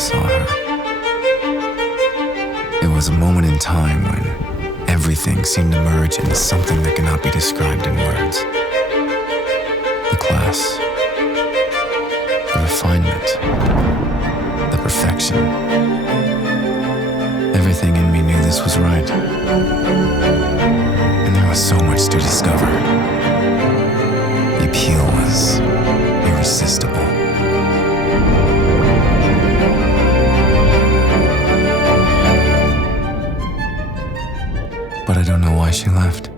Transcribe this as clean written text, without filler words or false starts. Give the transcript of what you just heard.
saw her. It was a moment in time when everything seemed to merge into something that cannot be described in words. The class, the refinement, the perfection. Everything in me knew this was right. And there was so much to discover. The appeal was irresistible. But I don't know why she left.